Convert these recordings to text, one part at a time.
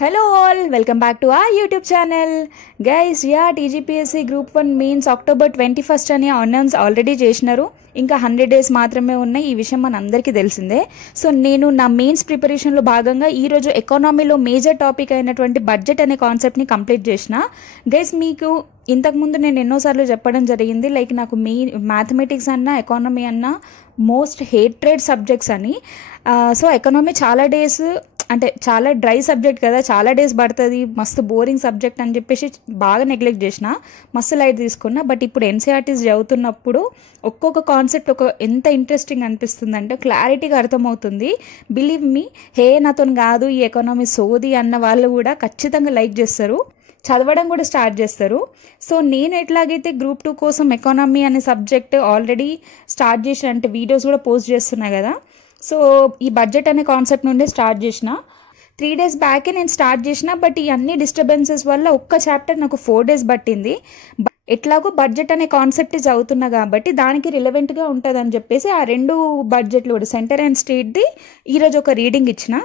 Hello all, welcome back to our YouTube channel. Guys, yeah, TGPSC Group 1 means October 21st అని announce already చేసినారు. ఇంకా 100 days మాత్రమే ఉన్నాయి. ఈ విషయం మనందరికీ తెలిసిందే. సో నేను నా మెయిన్స్ ప్రిపరేషన్లో భాగంగా ఈరోజు ఎకానమీలో మేజర్ టాపిక్ అయినటువంటి బడ్జెట్ అనే కాన్సెప్ట్ని కంప్లీట్ చేసిన. గైస్, మీకు ఇంతకుముందు నేను ఎన్నోసార్లు చెప్పడం జరిగింది, లైక్ నాకు మ్యాథమెటిక్స్ అన్నా ఎకానమీ అన్నా మోస్ట్ హేట్రెడ్ సబ్జెక్ట్స్ అని. సో ఎకానమీ చాలా డేస్ అంటే చాలా డ్రై సబ్జెక్ట్ కదా, చాలా డేస్ పడుతుంది, మస్తు బోరింగ్ సబ్జెక్ట్ అని చెప్పేసి బాగా నెగ్లెక్ట్ చేసిన, మస్తు లైట్ తీసుకున్నా. బట్ ఇప్పుడు ఎన్సీఆర్టీస్ చదువుతున్నప్పుడు ఒక్కొక్క కాన్సెప్ట్ ఎంత ఇంట్రెస్టింగ్ అనిపిస్తుంది అంటే క్లారిటీగా అర్థమవుతుంది. బిలీవ్ మీ, నాతో కాదు ఈ ఎకానమీ సోది అన్న వాళ్ళు కూడా ఖచ్చితంగా లైక్ చేస్తారు, చదవడం కూడా స్టార్ట్ చేస్తారు. సో నేను ఎట్లాగైతే గ్రూప్ 2 కోసం ఎకానమీ అనే సబ్జెక్ట్ ఆల్రెడీ స్టార్ట్ చేసిన, అంటే వీడియోస్ కూడా పోస్ట్ చేస్తున్నా కదా. సో ఈ బడ్జెట్ అనే కాన్సెప్ట్ నుండి స్టార్ట్ చేసిన. 3 days బ్యాకే నేను స్టార్ట్ చేసిన, బట్ ఈ అన్ని డిస్టర్బెన్సెస్ వల్ల ఒక్క చాప్టర్ నాకు 4 days పట్టింది. ఎట్లాగో బడ్జెట్ అనే కాన్సెప్ట్ చదువుతున్నా కాబట్టి దానికి రిలవెంట్గా ఉంటుంది అని చెప్పేసి ఆ 2 బడ్జెట్లు కూడా సెంటర్ అండ్ స్టేట్ది ఈరోజు ఒక రీడింగ్ ఇచ్చిన.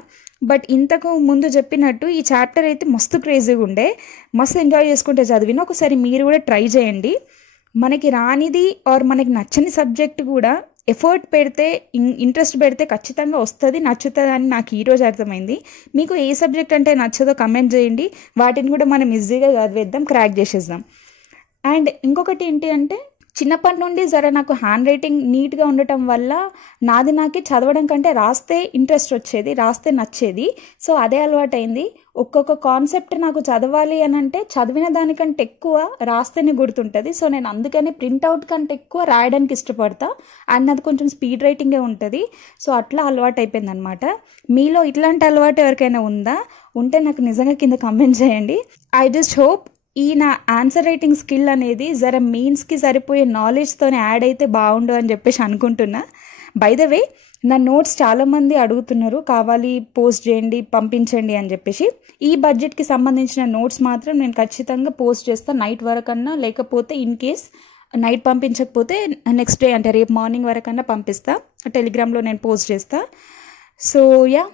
బట్ ఇంతకు ముందు చెప్పినట్టు ఈ చాప్టర్ అయితే మస్తు క్రేజీగా ఉండే, మస్తు ఎంజాయ్ చేసుకుంటే చదివిన. ఒకసారి మీరు కూడా ట్రై చేయండి. మనకి రానిది ఆర్ మనకి నచ్చని సబ్జెక్ట్ కూడా ఎఫర్ట్ పెడితే, ఇంట్రెస్ట్ పెడితే ఖచ్చితంగా వస్తుంది, నచ్చుతుంది అని నాకు ఈరోజు అర్థమైంది. మీకు ఏ సబ్జెక్ట్ అంటే నచ్చదో కమెంట్ చేయండి, వాటిని కూడా మనం ఈజీగా చదివేద్దాం, క్రాక్ చేసేద్దాం. అండ్ ఇంకొకటి ఏంటి అంటే, చిన్నప్పటి నుండి నాకు హ్యాండ్ రైటింగ్ నీట్గా ఉండటం వల్ల నాకే చదవడం కంటే రాస్తే ఇంట్రెస్ట్ వచ్చేది, రాస్తే నచ్చేది. సో అదే అలవాటైంది. ఒక్కొక్క కాన్సెప్ట్ నాకు చదవాలి అని అంటే చదివిన దానికంటే ఎక్కువ రాస్తేనే గుర్తుంటుంది. సో నేను అందుకని ప్రింట్అవుట్ కంటే ఎక్కువ రాయడానికి ఇష్టపడతా. అండ్ అది కొంచెం స్పీడ్ రైటింగే ఉంటుంది. సో అట్లా అలవాటు అయిపోయింది అనమాట. మీలో ఇట్లాంటి అలవాటు ఎవరికైనా ఉంటే నాకు నిజంగా కింద కమెంట్ చేయండి. ఐ జస్ట్ హోప్ ఈ నా ఆన్సర్ రైటింగ్ స్కిల్ అనేది మెయిన్స్కి సరిపోయే నాలెడ్జ్తోనే యాడ్ అయితే బాగుండు అని చెప్పేసి అనుకుంటున్నా. బై ద వే, నా నోట్స్ చాలామంది అడుగుతున్నారు, కావాలి పోస్ట్ చేయండి, పంపించండి అని చెప్పేసి. ఈ బడ్జెట్కి సంబంధించిన నోట్స్ మాత్రం నేను ఖచ్చితంగా పోస్ట్ చేస్తాను నైట్ వరకన్నా, లేకపోతే ఇన్ కేస్ నైట్ పంపించకపోతే నెక్స్ట్ డే అంటే రేపు మార్నింగ్ వరకన్నా పంపిస్తా. టెలిగ్రామ్లో నేను పోస్ట్ చేస్తా. సో యా,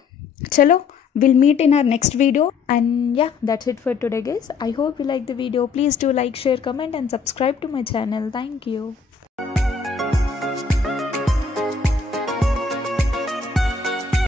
చలో, we'll meet in our next video. And yeah, that's it for today guys. I hope you like the video. Please do like, share, comment and subscribe to my channel. Thank you.